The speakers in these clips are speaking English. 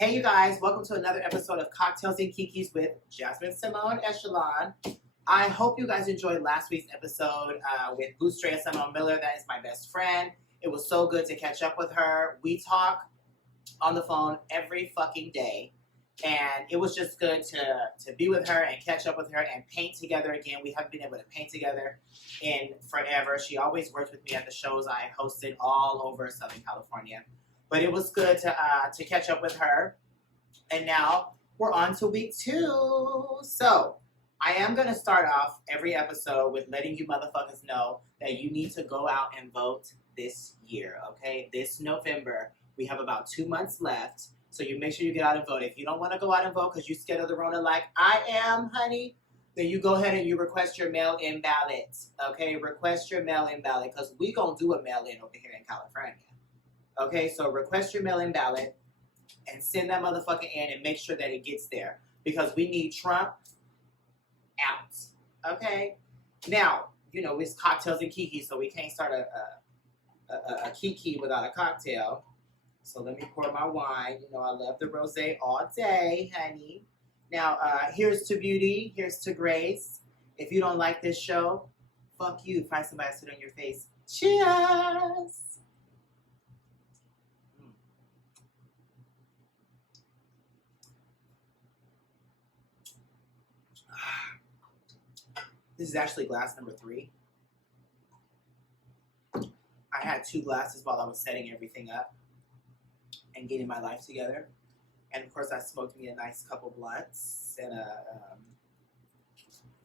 Hey, you guys, welcome to another episode of Cocktails and Kikis with Jasmine Simone Echelon. I hope you guys enjoyed last week's episode with Boostray and Simone Miller. That is my best friend. It was so good to catch up with her. We talk on the phone every fucking day, and it was just good to be with her and catch up with her and paint together again. We haven't been able to paint together in forever. She always worked with me at the shows I hosted all over Southern California. But it was good to catch up with her. And now we're on to week 2. So I am going to start off every episode with letting you motherfuckers know that you need to go out and vote this year, okay? This November, we have about 2 months left. So you make sure you get out and vote. If you don't want to go out and vote because you're scared of the Rona like I am, honey, then you go ahead and you request your mail-in ballot, okay? Request your mail-in ballot because we going to do a mail-in over here in California. Okay, so request your mail-in ballot and send that motherfucker in and make sure that it gets there because we need Trump out. Okay? Now, you know, it's cocktails and Kiki, so we can't start a Kiki without a cocktail. So let me pour my wine. You know, I love the rosé all day, honey. Now, here's to beauty. Here's to grace. If you don't like this show, fuck you. Find somebody to sit on your face. Cheers! This is actually glass number 3. I had 2 glasses while I was setting everything up and getting my life together. And of course, I smoked me a nice couple blunts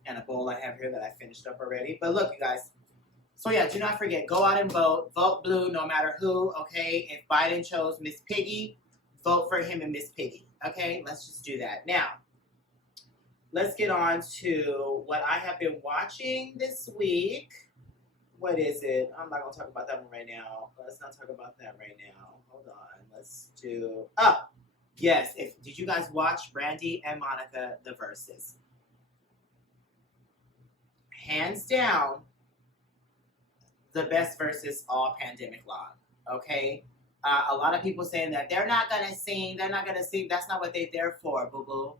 and a bowl I have here that I finished up already. But look, you guys. So yeah, do not forget, go out and vote. Vote blue no matter who, okay? If Biden chose Miss Piggy, vote for him and Miss Piggy, okay? Let's just do that. Now, let's get on to what I have been watching this week. What is it? I'm not going to talk about that one right now. Let's not talk about that right now. Hold on. Let's do... Oh, yes. Did you guys watch Brandy and Monica, the Versus? Hands down, the best Versus all pandemic long. Okay? A lot of people saying that they're not going to sing. They're not going to sing. That's not what they're there for, boo-boo.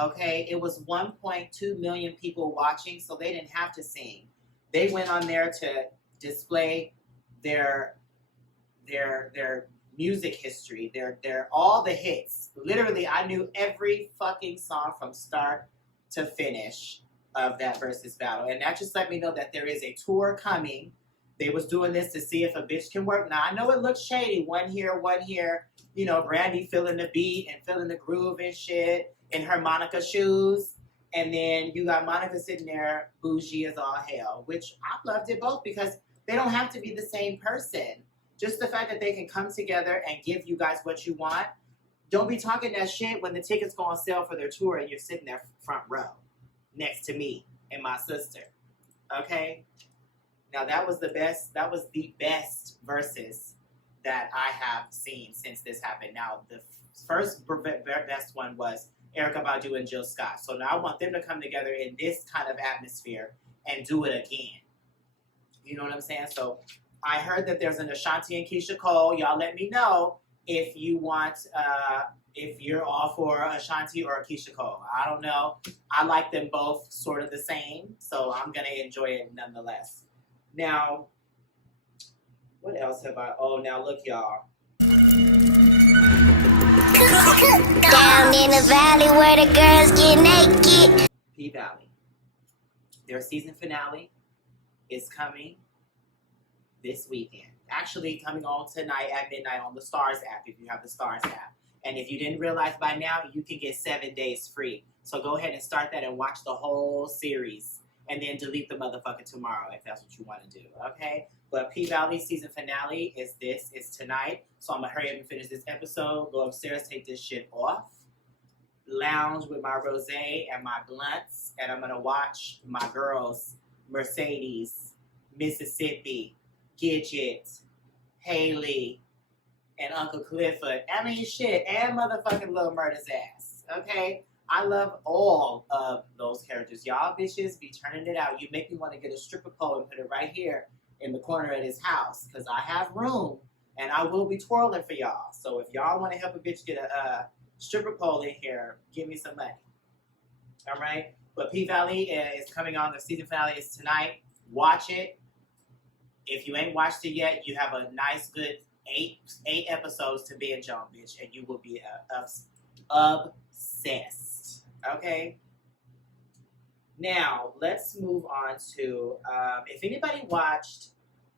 Okay, it was 1.2 million people watching, so they didn't have to sing. They went on there to display their music history, their all the hits. Literally, I knew every fucking song from start to finish of that Versus battle, and that just let me know that there is a tour coming. They was doing this to see if a bitch can work. Now I know it looks shady, one here. You know, Brandy feeling the beat and feeling the groove and shit. In her Monica shoes, and then you got Monica sitting there bougie as all hell, which I loved it both because they don't have to be the same person. Just the fact that they can come together and give you guys what you want. Don't be talking that shit when the tickets go on sale for their tour and you're sitting there front row next to me and my sister. Okay? Now that was the best Versus that I have seen since this happened. Now the first best one was Erykah Badu and Jill Scott. So now I want them to come together in this kind of atmosphere and do it again. You know what I'm saying? So I heard that there's an Ashanti and Keisha Cole. Y'all let me know if you want, if you're all for Ashanti or Keisha Cole. I don't know. I like them both sort of the same, so I'm going to enjoy it nonetheless. Now, what else have I? Oh, now look, y'all. Down in the valley where the girls get naked. P-Valley. Their season finale is coming this weekend. Actually, coming on tonight at midnight on the Stars app if you have the Stars app. And if you didn't realize by now, you can get 7 days free. So go ahead and start that and watch the whole series. And then delete the motherfucker tomorrow if that's what you want to do, okay? But P-Valley season finale is tonight. So I'm going to hurry up and finish this episode, go upstairs, take this shit off, lounge with my rosé and my blunts, and I'm going to watch my girls, Mercedes, Mississippi, Gidget, Haley, and Uncle Clifford. I mean, shit, and motherfucking Lil Murda's ass, okay? I love all of those characters. Y'all bitches be turning it out. You make me want to get a stripper pole and put it right here in the corner of this house because I have room and I will be twirling for y'all. So if y'all want to help a bitch get stripper pole in here. Give me some money. All right. But P Valley is coming on. The season finale is tonight. Watch it. If you ain't watched it yet, you have a nice, good eight episodes to binge on, bitch, and you will be obsessed. Okay. Now let's move on to if anybody watched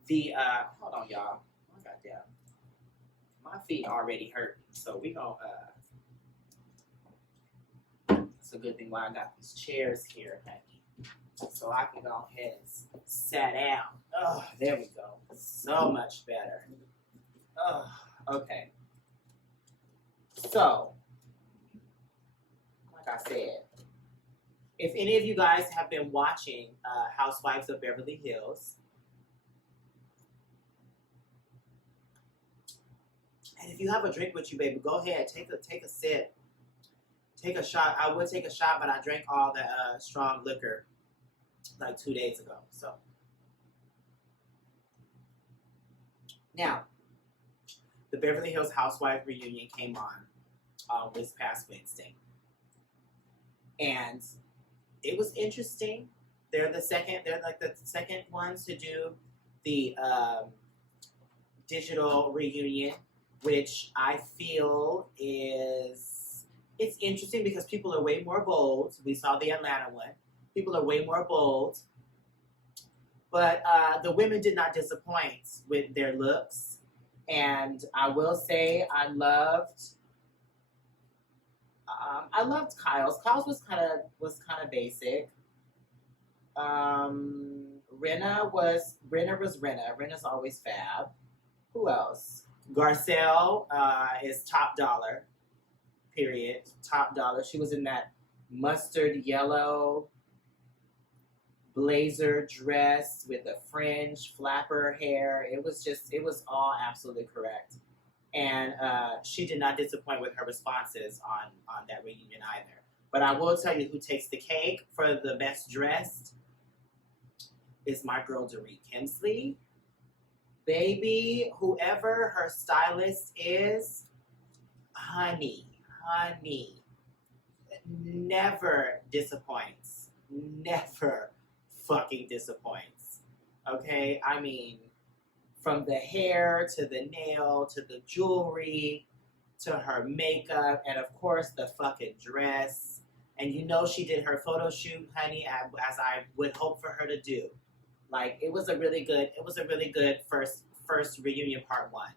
the hold on, y'all. Oh, goddamn, my feet already hurt, so we gonna it's a good thing why I got these chairs here, honey, so I can go ahead and sit down. Oh, there we go. So much better. Oh, okay. So, like I said, if any of you guys have been watching Housewives of Beverly Hills, and if you have a drink with you, baby, go ahead, take a sip. Take a shot. I would take a shot, but I drank all the strong liquor like 2 days ago. So now, the Beverly Hills Housewives reunion came on this past Wednesday, and it was interesting. They're like the second ones to do the digital reunion, which I feel it's interesting because people are way more bold. We saw the Atlanta one. People are way more bold. But the women did not disappoint with their looks. And I will say I loved Kyle's. Kyle's was kind of basic. Rinna was Rinna. Rinna's always fab. Who else? Garcelle is top dollar. Period. Top dollar. She was in that mustard yellow blazer dress with a fringe, flapper hair. It was all absolutely correct. And she did not disappoint with her responses on that reunion either. But I will tell you who takes the cake for the best dressed is my girl Dorit Kemsley. Baby, whoever her stylist is, honey, never disappoints. Never fucking disappoints. Okay? I mean, from the hair to the nail to the jewelry to her makeup and of course the fucking dress. And you know she did her photo shoot, honey, as I would hope for her to do. Like it was a really good first reunion part one.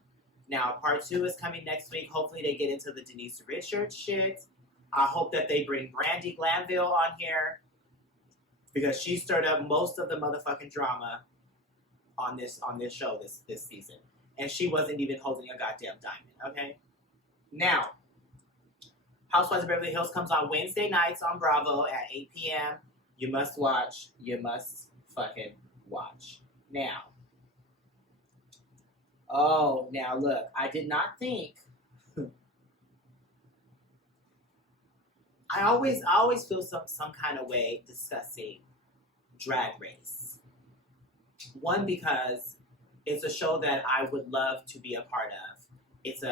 Now part two is coming next week. Hopefully they get into the Denise Richards shit. I hope that they bring Brandy Glanville on here because she stirred up most of the motherfucking drama on this show this season. And she wasn't even holding a goddamn diamond, okay? Now, Housewives of Beverly Hills comes on Wednesday nights on Bravo at 8 p.m. You must watch. You must fucking watch. Now, now look, I did not think. I always feel some kind of way discussing Drag Race. One, because it's a show that I would love to be a part of. It's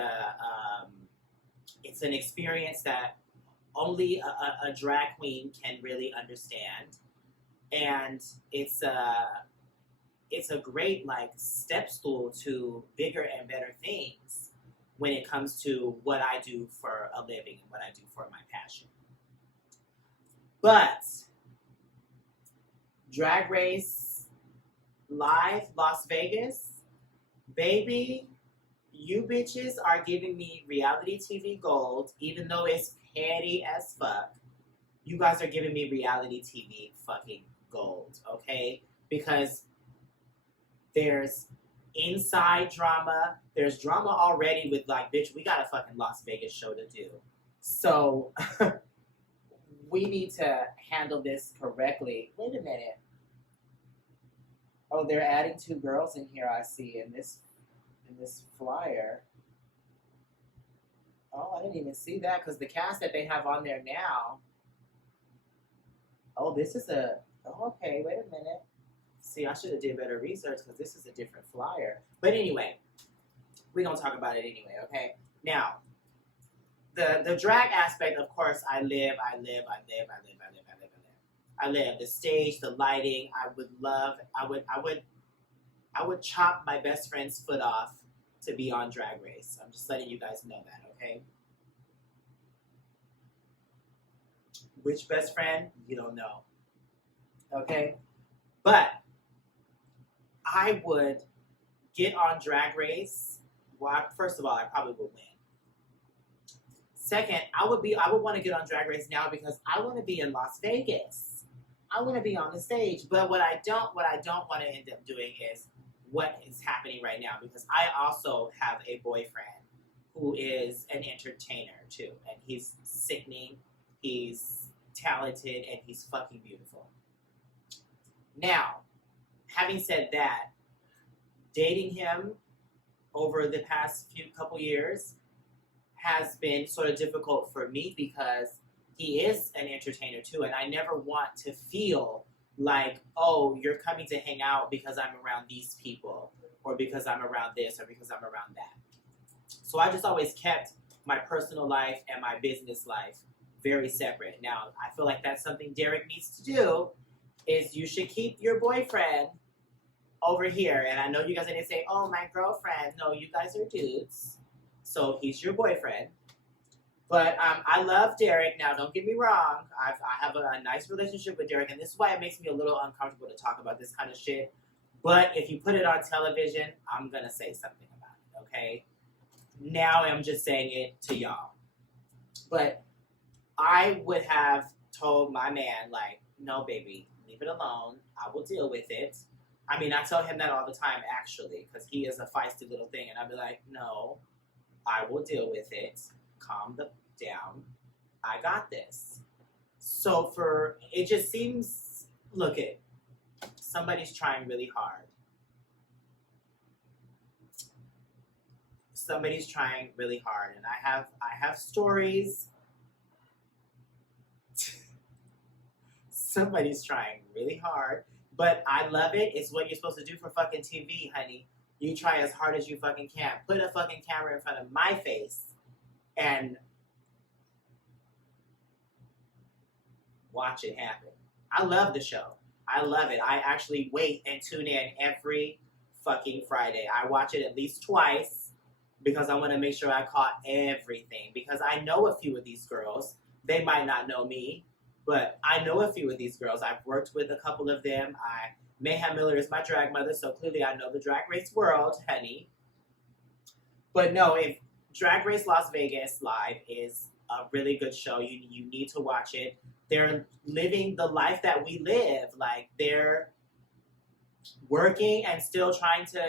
an experience that only a drag queen can really understand, and it's a great like step stool to bigger and better things when it comes to what I do for a living and what I do for my passion. But Drag Race Live Las Vegas, baby, you bitches are giving me reality TV gold, even though it's petty as fuck. You guys are giving me reality TV fucking gold, okay? Because there's inside drama. There's drama already with like, bitch, we got a fucking Las Vegas show to do. So we need to handle this correctly. Wait a minute. Oh, they're adding 2 girls in here, I see, in this flyer. Oh, I didn't even see that because the cast that they have on there now. Oh, this is okay, wait a minute. See, I should have did better research because this is a different flyer. But anyway, we're going to talk about it anyway, okay? Now, the drag aspect, of course, I live the stage, the lighting. I would chop my best friend's foot off to be on Drag Race. I'm just letting you guys know that, okay? Which best friend? You don't know. Okay? But I would get on Drag Race. Well, first of all, I probably would win. Second, I would want to get on Drag Race now because I want to be in Las Vegas. I want to be on the stage. But what I don't want to end up doing is what is happening right now, because I also have a boyfriend who is an entertainer too, and he's sickening, he's talented, and he's fucking beautiful. Now, having said that, dating him over the past couple years has been sort of difficult for me because he is an entertainer too, and I never want to feel like, oh, you're coming to hang out because I'm around these people, or because I'm around this, or because I'm around that. So I just always kept my personal life and my business life very separate. Now, I feel like that's something Derek needs to do, is you should keep your boyfriend over here. And I know you guys are going to say, oh, my girlfriend. No, you guys are dudes. So he's your boyfriend. But I love Derek. Now, don't get me wrong. I have a nice relationship with Derek, and this is why it makes me a little uncomfortable to talk about this kind of shit. But if you put it on television, I'm going to say something about it, okay? Now I'm just saying it to y'all. But I would have told my man, like, no, baby, leave it alone. I will deal with it. I mean, I tell him that all the time, actually, because he is a feisty little thing. And I'd be like, no, I will deal with it. Calm down. I got this. So it just seems, look it, somebody's trying really hard. Somebody's trying really hard, and I have stories. Somebody's trying really hard, but I love it. It's what you're supposed to do for fucking TV, honey. You try as hard as you fucking can. Put a fucking camera in front of my face and watch it happen. I love the show. I love it. I actually wait and tune in every fucking Friday. I watch it at least twice because I want to make sure I caught everything. Because I know a few of these girls. They might not know me, but I know a few of these girls. I've worked with a couple of them. Mayhem Miller is my drag mother, so clearly I know the Drag Race world, honey. But no, if Drag Race Las Vegas Live is a really good show, you need to watch it. They're living the life that we live. Like, they're working and still trying to,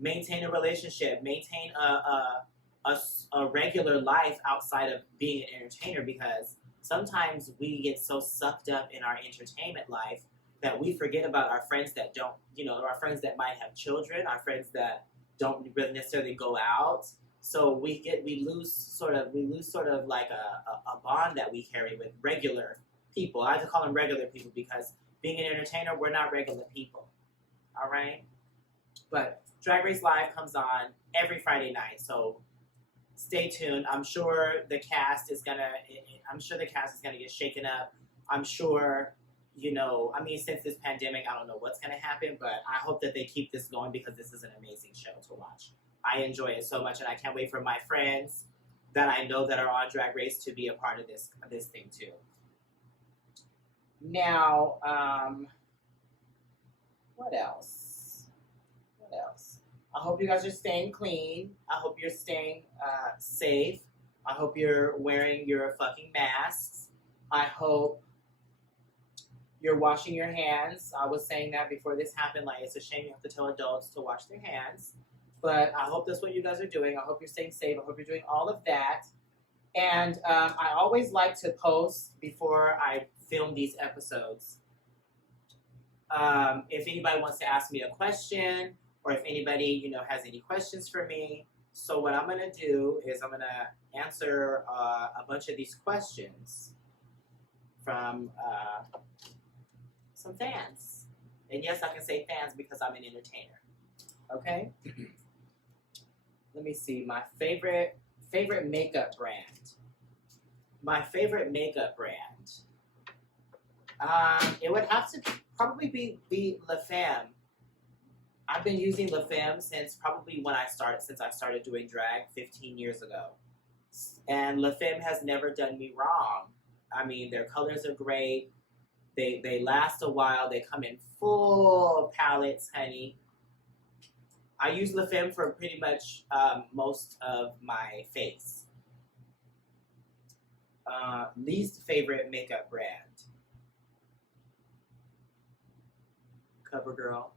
maintain a relationship, maintain a regular life outside of being an entertainer, because sometimes we get so sucked up in our entertainment life that we forget about our friends that don't, our friends that might have children, our friends that don't really necessarily go out. So we lose sort of like a bond that we carry with regular people. I like to call them regular people because being an entertainer, we're not regular people. All right? But Drag Race Live comes on every Friday night, so stay tuned. I'm sure the cast is gonna get shaken up. I'm sure, since this pandemic, I don't know what's gonna happen, but I hope that they keep this going because this is an amazing show to watch. I enjoy it so much, and I can't wait for my friends that I know that are on Drag Race to be a part of this thing too. Now, what else? I hope you guys are staying clean. I hope you're staying safe. I hope you're wearing your fucking masks. I hope you're washing your hands. I was saying that before this happened. Like, it's a shame you have to tell adults to wash their hands. But I hope that's what you guys are doing. I hope you're staying safe. I hope you're doing all of that. And I always like to post before I film these episodes. If anybody wants to ask me a question, or if anybody, has any questions for me. So what I'm going to do is I'm going to answer a bunch of these questions from some fans. And yes, I can say fans because I'm an entertainer. Okay? Let me see. My favorite Favorite makeup brand. My favorite makeup brand. It would have to probably be La Femme. I've been using La Femme since probably since I started doing drag 15 years ago. And La Femme has never done me wrong. I mean, their colors are great. They last a while. They come in full palettes, honey. I use La Femme for pretty much most of my face. Least favorite makeup brand. CoverGirl.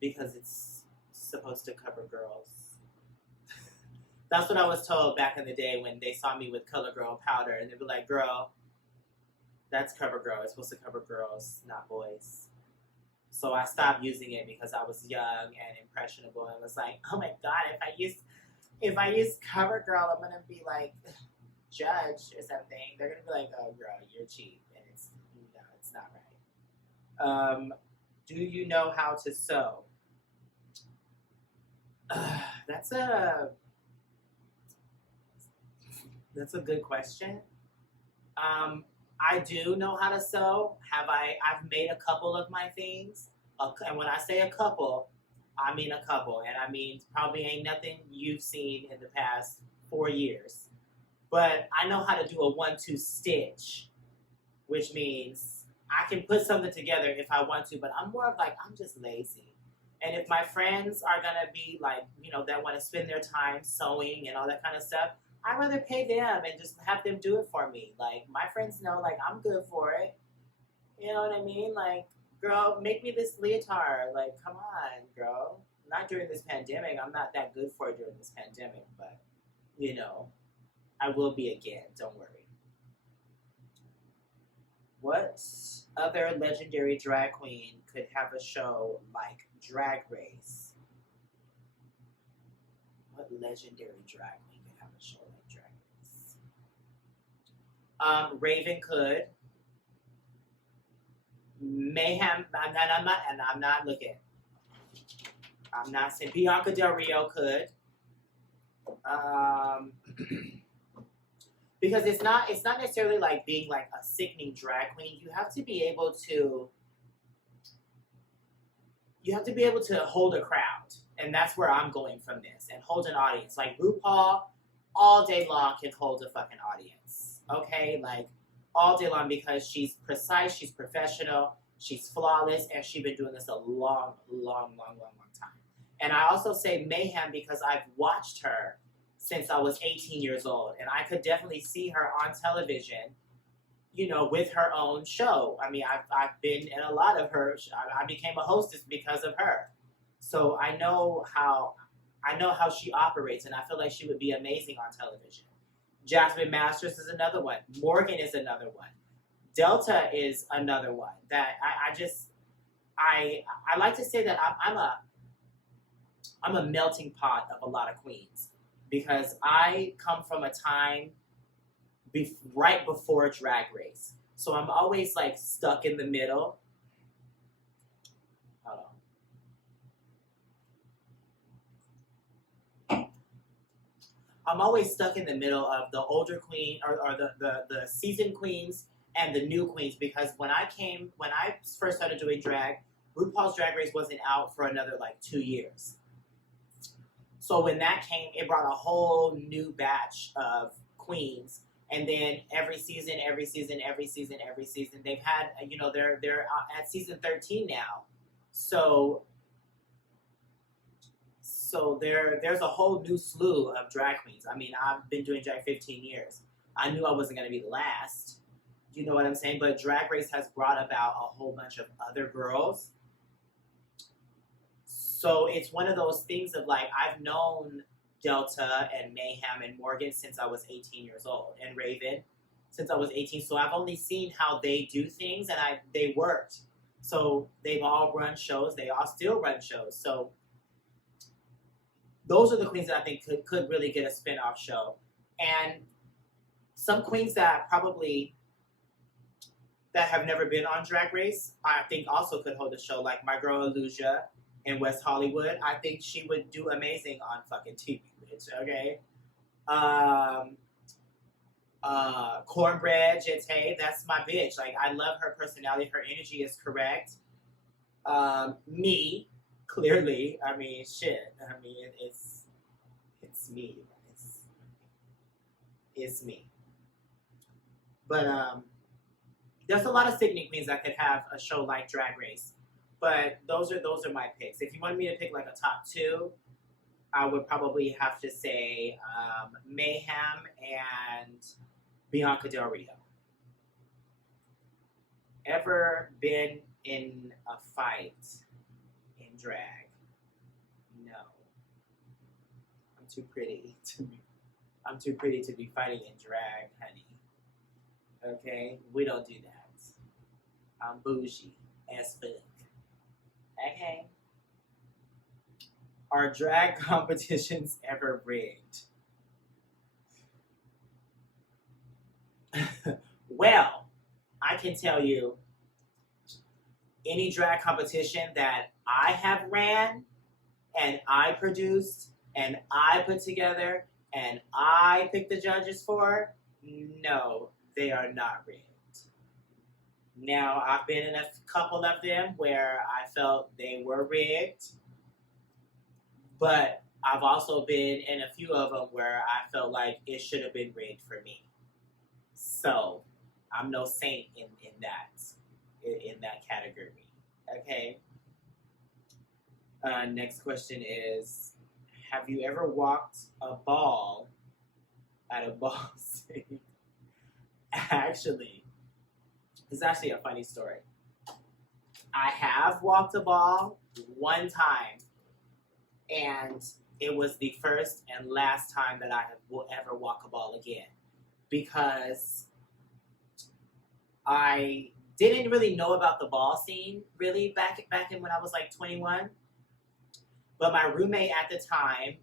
Because it's supposed to cover girls. That's what I was told back in the day when they saw me with CoverGirl powder, and they'd be like, girl, that's CoverGirl. It's supposed to cover girls, not boys. So I stopped using it because I was young and impressionable and was like, oh my God, if I use CoverGirl, I'm gonna be like judged or something. They're gonna be like, oh girl, you're cheap, and it's not right. Do you know how to sew? That's a good question. I do know how to sew. I've made a couple of my things. And when I say a couple, I mean a couple. And I mean probably ain't nothing you've seen in the past 4 years. But I know how to do a 1-2 stitch, which means I can put something together if I want to, but I'm more of like, I'm just lazy. And if my friends are going to be like, that want to spend their time sewing and all that kind of stuff, I'd rather pay them and just have them do it for me. Like, my friends know, like, I'm good for it. You know what I mean? Like, girl, make me this leotard. Like, come on, girl. Not during this pandemic. I'm not that good for it during this pandemic, but, I will be again. Don't worry. What other legendary drag queen could have a show like Drag Race? What legendary drag queen could have a show like Drag Race? Raven could. Mayhem, I'm not looking. I'm not saying Bianca Del Rio could. Because it's not necessarily like being like a sickening drag queen. You have to be able to hold a crowd. And that's where I'm going from this. And hold an audience. Like RuPaul, all day long can hold a fucking audience. Okay? Like all day long, because she's precise, she's professional, she's flawless, and she's been doing this a long, long, long, long, long time. And I also say Mayhem because I've watched her since I was 18 years old. And I could definitely see her on television, with her own show. I mean, I've been in a lot of her. I became a hostess because of her. So I know how she operates, and I feel like she would be amazing on television. Jasmine Masters is another one. Morgan is another one. Delta is another one. That I like to say that I'm a melting pot of a lot of queens, because I come from a time right before Drag Race. So I'm always like stuck in the middle. Hold on. I'm always stuck in the middle of the older queen or the seasoned queens and the new queens, because when I first started doing drag, RuPaul's Drag Race wasn't out for another like 2 years. So when that came, it brought a whole new batch of queens. And then every season, they've had, they're at season 13 now. So there's a whole new slew of drag queens. I mean, I've been doing drag 15 years. I knew I wasn't going to be the last. You know what I'm saying? But Drag Race has brought about a whole bunch of other girls. So it's one of those things of like, I've known Delta and Mayhem and Morgan since I was 18 years old, and Raven since I was 18. So I've only seen how they do things, and they worked. So they've all run shows. They all still run shows. So those are the queens that I think could really get a spin-off show. And some queens that have never been on Drag Race, I think also could hold a show, like my girl Illusia in West Hollywood. I think she would do amazing on fucking TV, bitch. Okay. Cornbread Jete, that's my bitch. Like, I love her personality. Her energy is correct. Me, clearly. I mean, shit. I mean, it's me. It's me. But there's a lot of Sydney queens that could have a show like Drag Race. But those are my picks. If you wanted me to pick like a top two, I would probably have to say Mayhem and Bianca Del Rio. Ever been in a fight in drag? No. I'm too pretty to be fighting in drag, honey. Okay? We don't do that. I'm bougie as fuck. Okay? Are drag competitions ever rigged? Well, I can tell you, any drag competition that I have ran and I produced and I put together and I picked the judges for, no, they are not rigged. Now, I've been in a couple of them where I felt they were rigged, but I've also been in a few of them where I felt like it should have been rigged for me. So, I'm no saint in that category. Okay. Next question is, have you ever walked a ball at a ball scene? Actually, it's actually a funny story. I have walked a ball one time, and it was the first and last time that I will ever walk a ball again, because I didn't really know about the ball scene really back in when I was like 21. But my roommate at the time,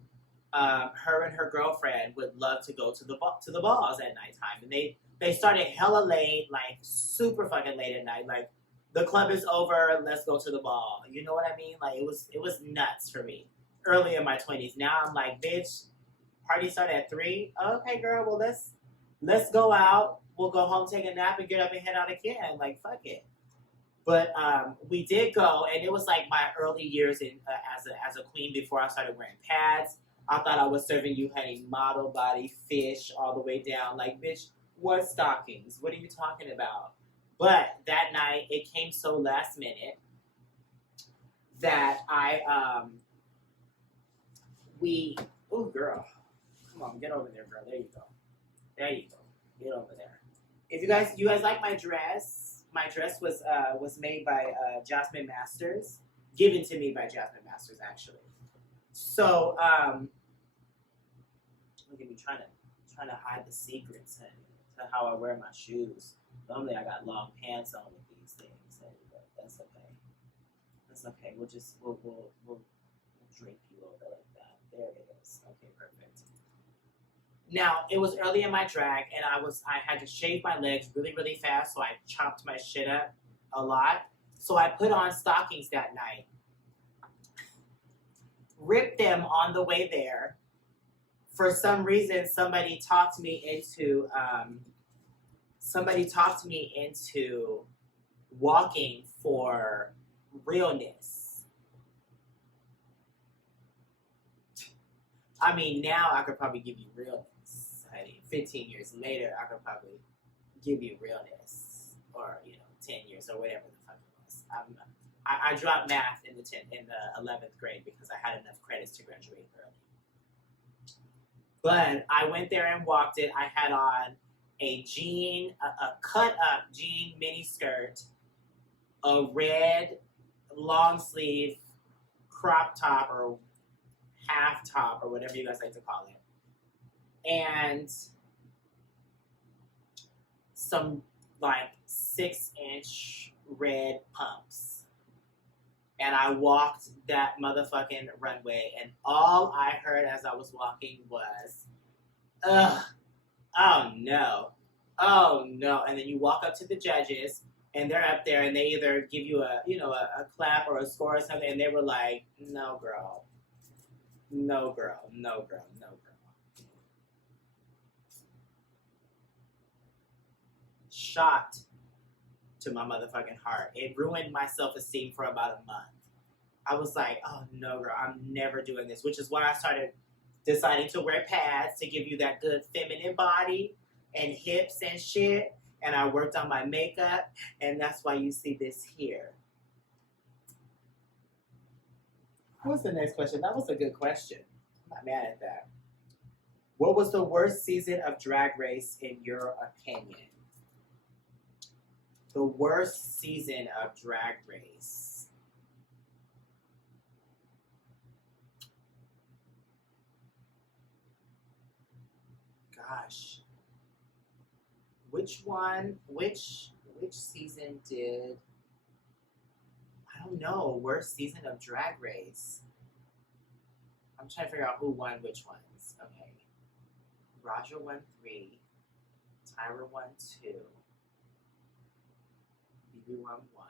her and her girlfriend would love to go to the balls at nighttime, and they started hella late, like super fucking late at night. Like, the club is over, let's go to the ball. You know what I mean? Like, it was nuts for me early in my 20s. Now I'm like, bitch, party started at 3. Okay, girl, well let's go out. We'll go home, take a nap, and get up and head out again. Like, fuck it. But we did go, and it was like my early years as a queen before I started wearing pads. I thought I was serving you, honey, model body, fish, all the way down. Like, bitch, what stockings? What are you talking about? But that night, it came so last minute that oh, girl. Come on, get over there, girl. There you go. There you go. Get over there. If you guys like my dress was made by Jasmine Masters, given to me by Jasmine Masters, actually. So look at me trying to hide the secrets and how I wear my shoes. Normally I got long pants on with these things, but that's okay. That's okay. We'll drape you over like that. There it is. Okay, perfect. Now, it was early in my drag, and I had to shave my legs really, really fast, so I chopped my shit up a lot. So I put on stockings that night, ripped them on the way there. For some reason, somebody talked me into walking for realness. I mean, now I could probably give you realness. 15 years later, I could probably give you realness, or 10 years or whatever the fuck it was. I dropped math in the 11th grade because I had enough credits to graduate early. But I went there and walked it. I had on a cut up jean mini skirt, a red long sleeve crop top or half top or whatever you guys like to call it, and some like 6-inch red pumps. And I walked that motherfucking runway, and all I heard as I was walking was, ugh, oh no, and then you walk up to the judges, and they're up there and they either give you a clap or a score or something, and they were like, no girl, no girl, no girl, no girl. Shot to my motherfucking heart. It ruined my self-esteem for about a month. I was like, oh no girl, I'm never doing this, which is why I started deciding to wear pads to give you that good feminine body and hips and shit. And I worked on my makeup, and that's why you see this here. What's the next question? That was a good question. I'm not mad at that. What was the worst season of Drag Race in your opinion? The worst season of Drag Race. Gosh. Which season did, I don't know, worst season of Drag Race? I'm trying to figure out who won which ones. Okay. Raja won 3. Tyra won 2. BB won 1.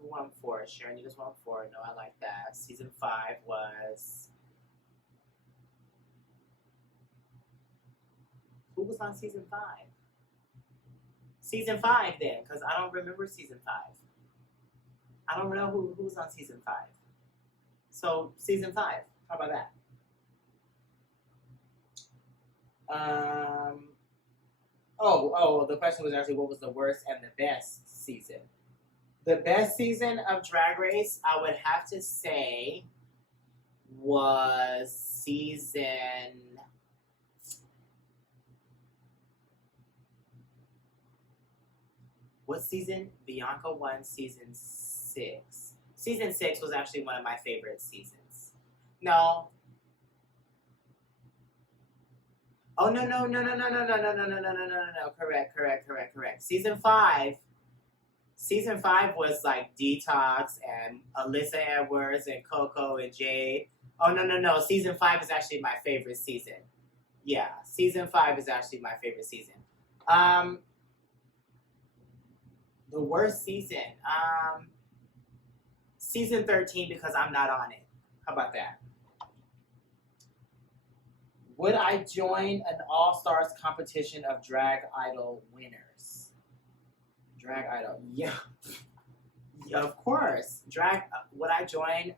Who won 4? Sharon Needles won 4. No, I like that. Season 5 was... Who was on season 5? Season 5 then, because I don't remember season 5. I don't know who was on season 5. So, season 5. How about that? The question was actually what was the worst and the best season. The best season of Drag Race, I would have to say, was season... What season? Bianca won season 6. Season 6 was actually one of my favorite seasons. No. Oh, no. Correct. Season 5 was like Detox and Alyssa Edwards and Coco and Jade. Oh, no. Season 5 is actually my favorite season. Yeah, season 5 is actually my favorite season. The worst season. Season 13 because I'm not on it. How about that? Would I join an all-stars competition of Drag Idol winners? Drag Idol, yeah. Of course. Would I join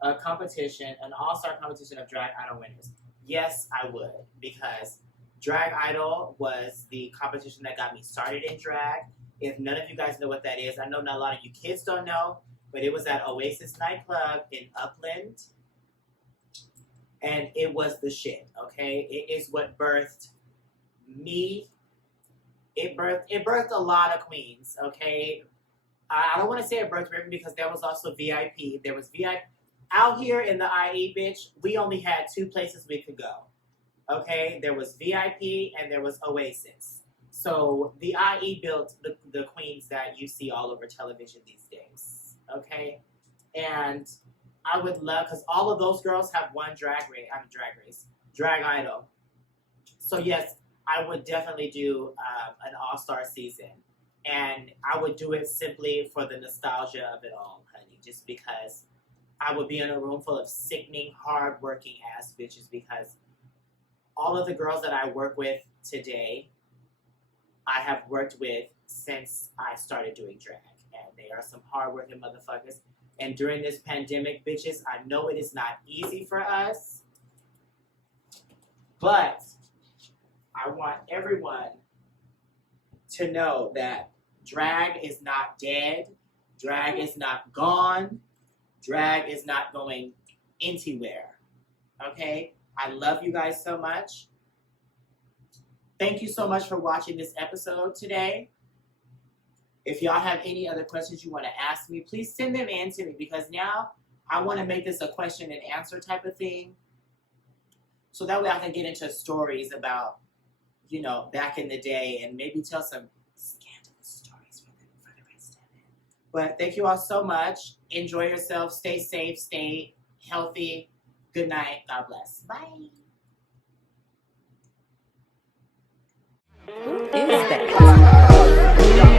a competition, an all-star competition of Drag Idol winners? Yes, I would, because Drag Idol was the competition that got me started in drag. If none of you guys know what that is, I know not a lot of you kids don't know, but it was at Oasis nightclub in Upland. And it was the shit, okay? It is what birthed me. It birthed a lot of queens, okay? I don't want to say it birthed Ribbon because there was also VIP. There was VIP. Out here in the IE, bitch, we only had 2 places we could go, okay? There was VIP and there was Oasis. So the IE built the queens that you see all over television these days, okay? And I would love, because all of those girls have won Drag Idol. So yes, I would definitely do an all-star season. And I would do it simply for the nostalgia of it all, honey, just because I would be in a room full of sickening, hard-working ass bitches, because all of the girls that I work with today, I have worked with since I started doing drag, and they are some hardworking motherfuckers. And during this pandemic, bitches, I know it is not easy for us, but I want everyone to know that drag is not dead, drag is not gone, drag is not going anywhere, okay? I love you guys so much. Thank you so much for watching this episode today. If y'all have any other questions you want to ask me, please send them in to me, because now I want to make this a question and answer type of thing. So that way I can get into stories about, back in the day, and maybe tell some scandalous stories for the rest of it. But thank you all so much. Enjoy yourself. Stay safe. Stay healthy. Good night. God bless. Bye. Who is that?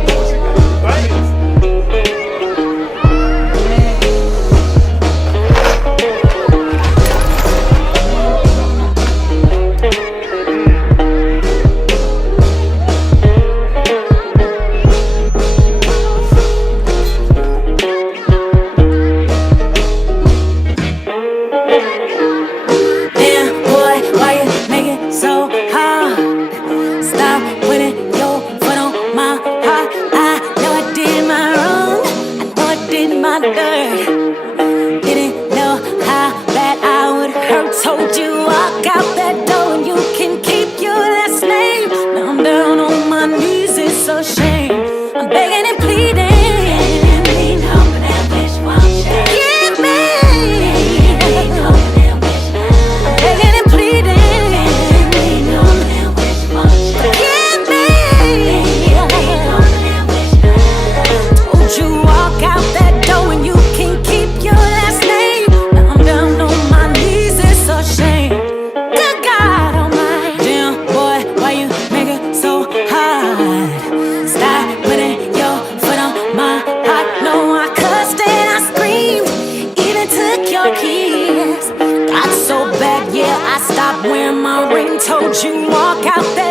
Didn't know how bad I would hurt. Told you walk out that door and you can keep your last name. Now I'm down on my knees, it's a shame. I'm begging and pleading. Hoping and wish won't change. Give me. Hoping and wish. I'm begging and pleading. Hoping and wish won't change. Give me. Hoping and wish. Told you walk out that door and you can keep your last name. Now I'm down on my knees, it's a shame. Good God Almighty. Damn boy, why you make it so hard? Stop putting your foot on my heart. No, I cussed and I screamed, even took your keys. Got so bad, yeah, I stopped wearing my ring. Told you walk out that